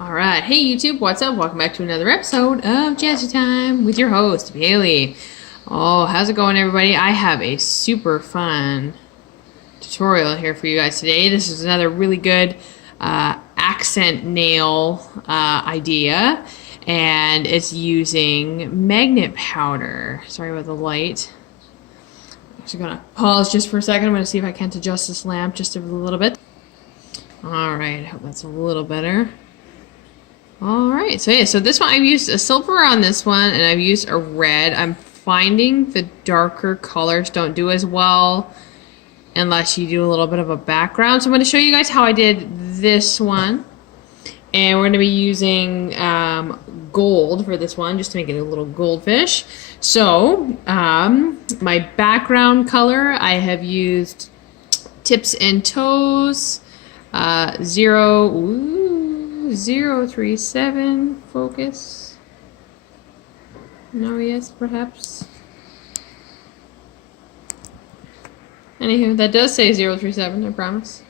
Alright, hey YouTube, what's up? Welcome back to another episode of Jazzy Time with your host, Bailey. Oh, how's it going, everybody? I have a super fun tutorial here for you guys today. This is another really good accent nail idea, and it's using magnet powder. Sorry about the light. I'm just gonna pause just for a second. I'm gonna see if I can't adjust this lamp just a little bit. Alright, I hope that's a little better. Alright, so yeah, so this one I've used a silver on this one and I've used a red. I'm finding the darker colors don't do as well unless you do a little bit of a background. So I'm going to show you guys how I did this one. And we're going to be using gold for this one just to make it a little goldfish. So my background color, I have used Tips and Toes 037 focus. No, yes, perhaps. Anywho, that does say 037, I promise.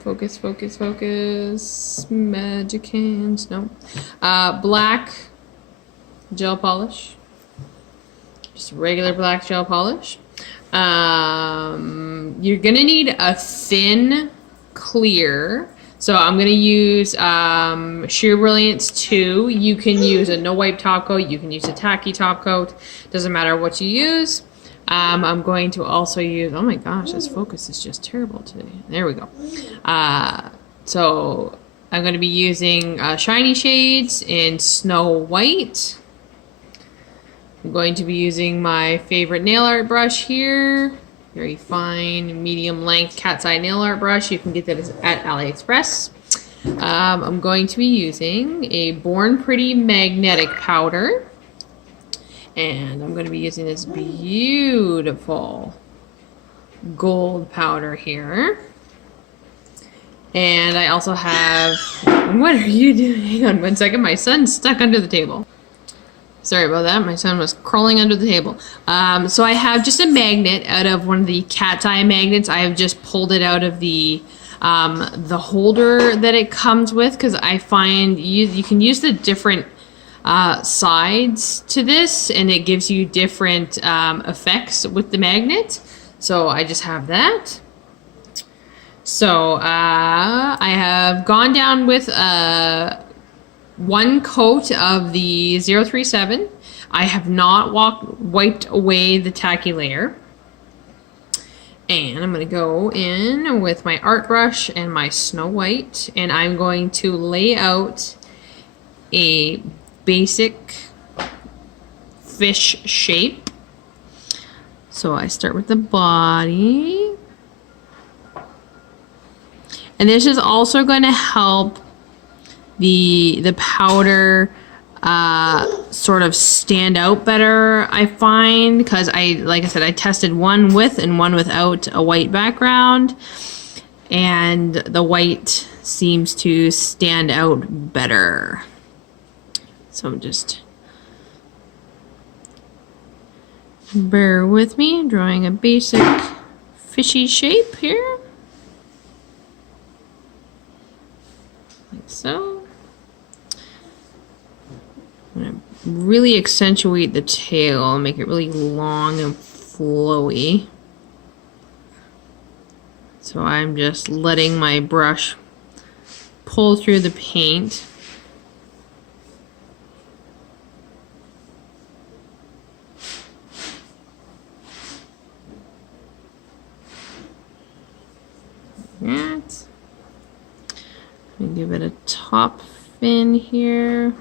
Focus, focus, focus. Magic hands. No. Black gel polish. Just regular black gel polish. You're gonna need a thin clear, so I'm gonna use sheer brilliance 2. You can use a no wipe top coat, you can use a tacky top coat, doesn't matter what you use. I'm going to also use, oh my gosh, this focus is just terrible today. There we go. So I'm going to be using shiny shades in Snow White. I'm going to be using my favorite nail art brush here. Very fine, medium length cat's eye nail art brush. You can get that at AliExpress. I'm going to be using a Born Pretty magnetic powder. And I'm going to be using this beautiful gold powder here. And I also have, what are you doing? Hang on one second, my son's stuck under the table. Sorry about that, my son was crawling under the table. So I have just a magnet out of one of the cat's eye magnets. I have just pulled it out of the holder that it comes with, because I find you can use the different sides to this and it gives you different effects with the magnet. So I just have that. So I have gone down with one coat of the 037. I have not wiped away the tacky layer. And I'm going to go in with my art brush and my Snow White, and I'm going to lay out a basic fish shape. So I start with the body. And this is also going to help the powder sort of stand out better, I find, because like I said, I tested one with and one without a white background, and the white seems to stand out better. So I'm just, bear with me, drawing a basic fishy shape here. Like so. I'm going to really accentuate the tail, make it really long and flowy. So I'm just letting my brush pull through the paint. That. And give it a top fin here.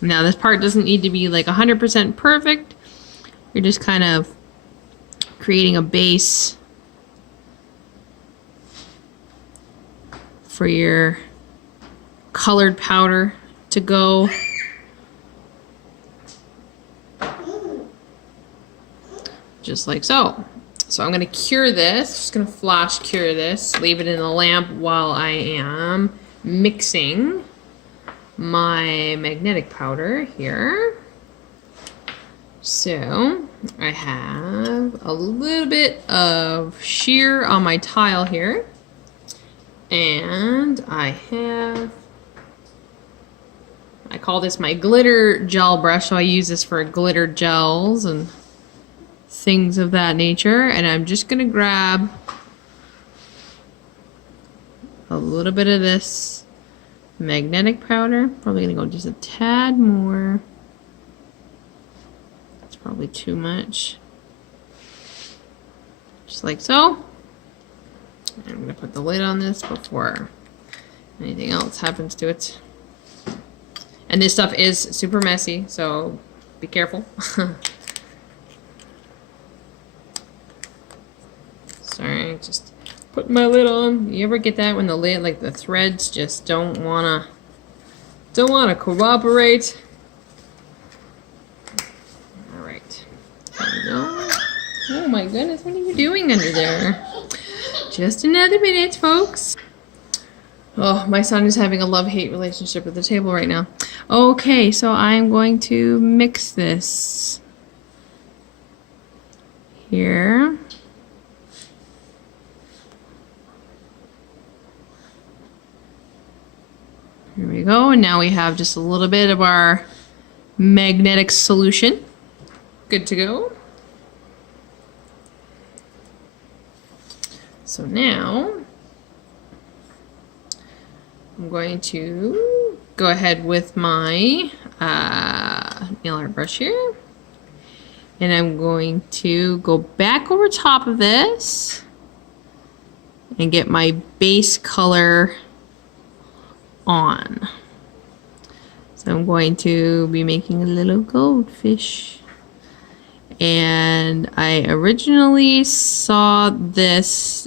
Now this part doesn't need to be like 100% perfect. You're just kind of creating a base for your colored powder to go. Just like so. So I'm going to cure this. Just going to flash cure this. Leave it in the lamp while I am mixing my magnetic powder here. So I have a little bit of sheer on my tile here. And I call this my glitter gel brush. So I use this for glitter gels and things of that nature, and I'm just gonna grab a little bit of this magnetic powder. Probably gonna go just a tad more. It's probably too much. Just like so. I'm gonna put the lid on this before anything else happens to it. And this stuff is super messy, so be careful. Sorry, just put my lid on. You ever get that when the lid, like the threads just don't wanna cooperate? All right, there we go. Oh my goodness, what are you doing under there? Just another minute, folks. Oh, my son is having a love-hate relationship with the table right now. Okay, so I'm going to mix this here. Here we go, and now we have just a little bit of our magnetic solution. Good to go. So now I'm going to go ahead with my nail art brush here, and I'm going to go back over top of this and get my base color on. So I'm going to be making a little goldfish. And I originally saw this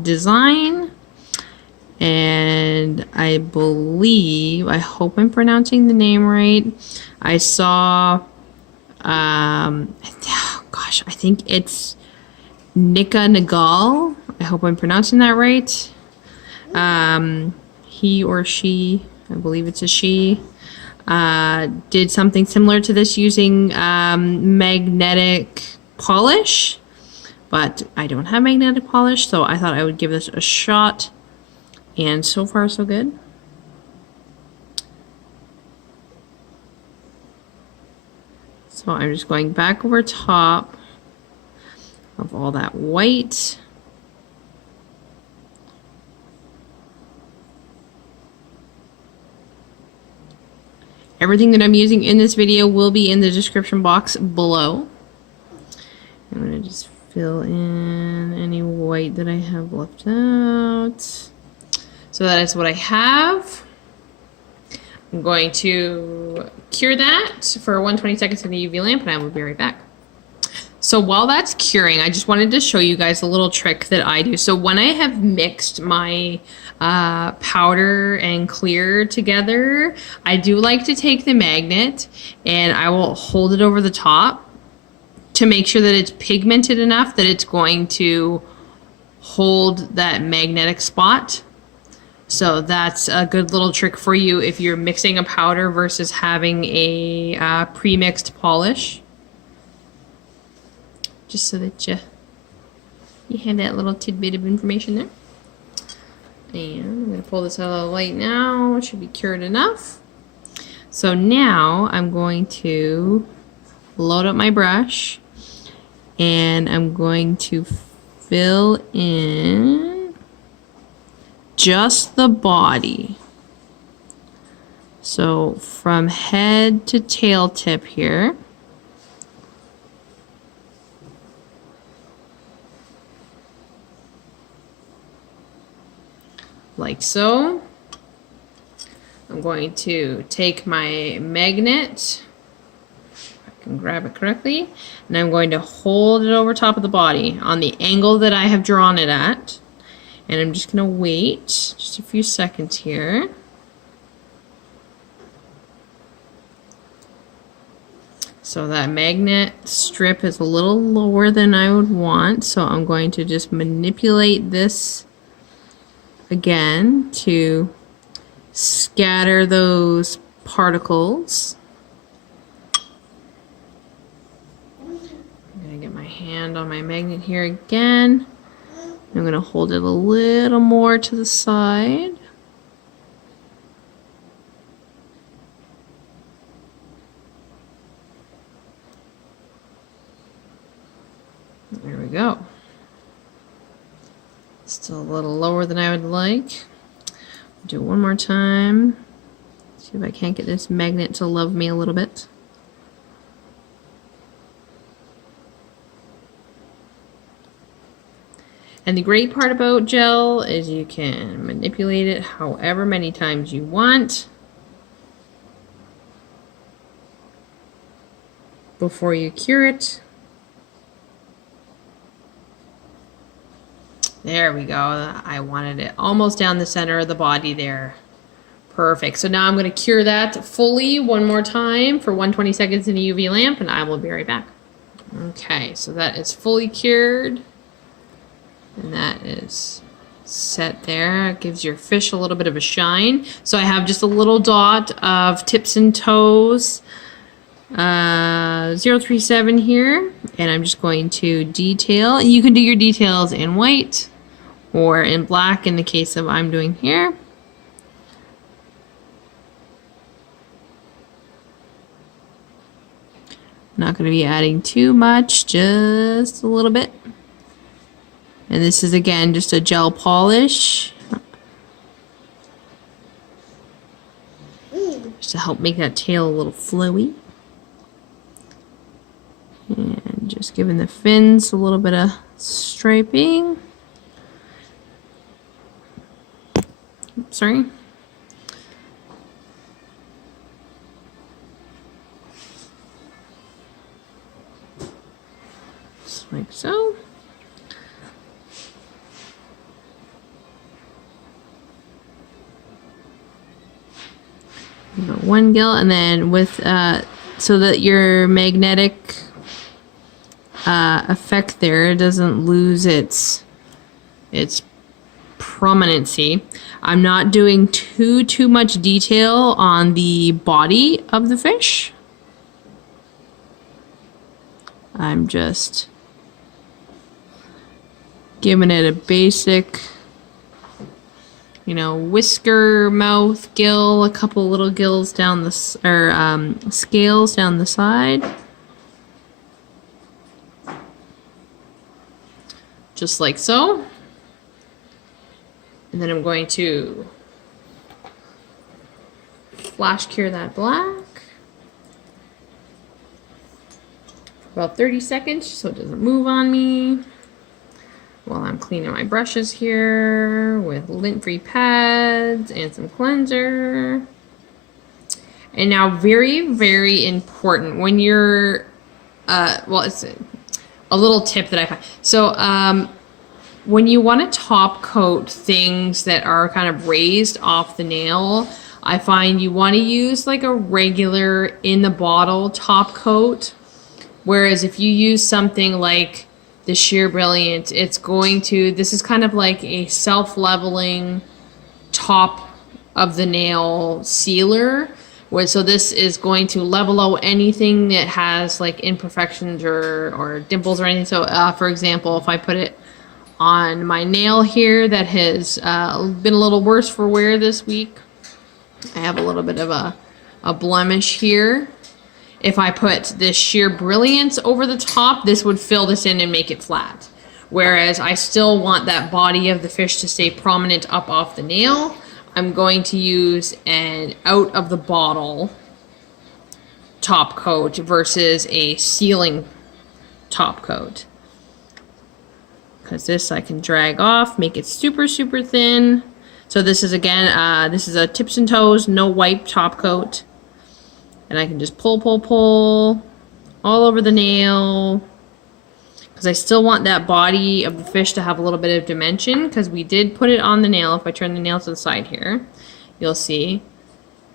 design, and I believe, I hope I'm pronouncing the name right. I saw, oh gosh, I think it's Nika Nagal. I hope I'm pronouncing that right. He or she, I believe it's a she, did something similar to this using magnetic polish, but I don't have magnetic polish, so I thought I would give this a shot, and so far so good. So I'm just going back over top of all that white. Everything that I'm using in this video will be in the description box below. I'm going to just fill in any white that I have left out. So that is what I have. I'm going to cure that for 120 seconds in the UV lamp, and I will be right back. So while that's curing, I just wanted to show you guys a little trick that I do. So when I have mixed my powder and clear together, I do like to take the magnet and I will hold it over the top to make sure that it's pigmented enough that it's going to hold that magnetic spot. So that's a good little trick for you if you're mixing a powder versus having a pre-mixed polish. Just so that you have that little tidbit of information there. And I'm going to pull this out of the light now. It should be cured enough. So now I'm going to load up my brush, and I'm going to fill in just the body. So from head to tail tip here. Like so. I'm going to take my magnet, if I can grab it correctly, and I'm going to hold it over top of the body on the angle that I have drawn it at. And I'm just going to wait just a few seconds here. So that magnet strip is a little lower than I would want, so I'm going to just manipulate this again to scatter those particles. I'm going to get my hand on my magnet here again. I'm going to hold it a little more to the side. There we go. Still a little lower than I would like. Do it one more time. See if I can't get this magnet to love me a little bit. And the great part about gel is you can manipulate it however many times you want before you cure it. There we go. I wanted it almost down the center of the body there. Perfect. So now I'm going to cure that fully one more time for 120 seconds in a UV lamp, and I will be right back. Okay, so that is fully cured. And that is set there. It gives your fish a little bit of a shine. So I have just a little dot of tips and toes 037 here, and I'm just going to detail. You can do your details in white or in black in the case of I'm doing here. Not going to be adding too much, just a little bit. And this is again just a gel polish just to help make that tail a little flowy. And just giving the fins a little bit of striping. Oops, sorry. Just like so. One gill, and then with so that your magnetic effect there doesn't lose its prominency. I'm not doing too much detail on the body of the fish. I'm just giving it a basic, you know, whisker, mouth, gill, a couple little gills down the, scales down the side. Just like so. And then I'm going to flash cure that black for about 30 seconds so it doesn't move on me. While I'm cleaning my brushes here with lint-free pads and some cleanser. And now very important when you're, well, it's a little tip that I find. So when you want to top coat things that are kind of raised off the nail, I find you want to use like a regular in the bottle top coat. Whereas if you use something like the sheer brilliant, it's going to, this is kind of like a self-leveling top of the nail sealer, so this is going to level out anything that has like imperfections or dimples or anything. So for example, if I put it on my nail here that has been a little worse for wear this week, I have a little bit of a blemish here. If I put this sheer brilliance over the top, this would fill this in and make it flat. Whereas I still want that body of the fish to stay prominent up off the nail, I'm going to use an out of the bottle top coat versus a sealing top coat. Because this I can drag off, make it super thin. So this is again, this is a tips and toes, no wipe top coat. And I can just pull all over the nail. Because I still want that body of the fish to have a little bit of dimension. Because we did put it on the nail. If I turn the nail to the side here, you'll see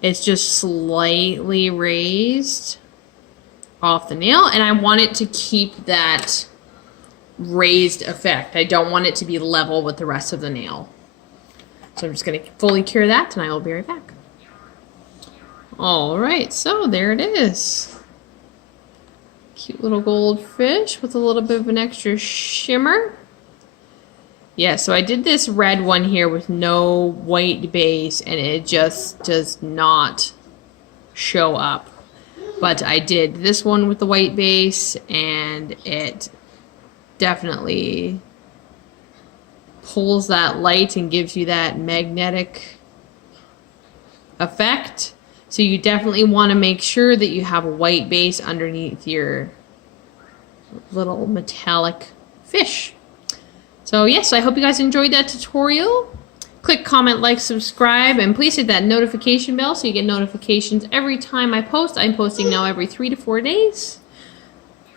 it's just slightly raised off the nail, and I want it to keep that raised effect. I don't want it to be level with the rest of the nail. So I'm just going to fully cure that, and I will be right back. Alright, so there it is. Cute little gold fish with a little bit of an extra shimmer. Yeah, so I did this red one here with no white base, and it just does not show up. But I did this one with the white base, and it definitely pulls that light and gives you that magnetic effect. So you definitely want to make sure that you have a white base underneath your little metallic fish. So yes, I hope you guys enjoyed that tutorial. Click, comment, like, subscribe, and please hit that notification bell so you get notifications every time I post. I'm posting now every 3 to 4 days.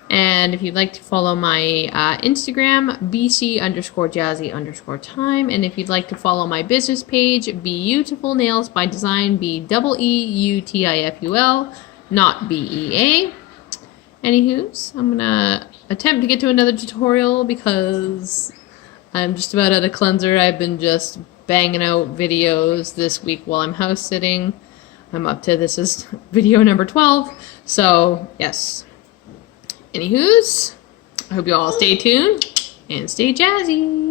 And if you'd like to follow my Instagram, bc_jazzy_time. And if you'd like to follow my business page, Beautiful Nails by Design, BEUTIFUL, not BEA. Anywho's, I'm gonna attempt to get to another tutorial because I'm just about out of cleanser. I've been just banging out videos this week while I'm house sitting. I'm up to, this is video number 12. So, yes. Anywho's, I hope you all stay tuned and stay jazzy.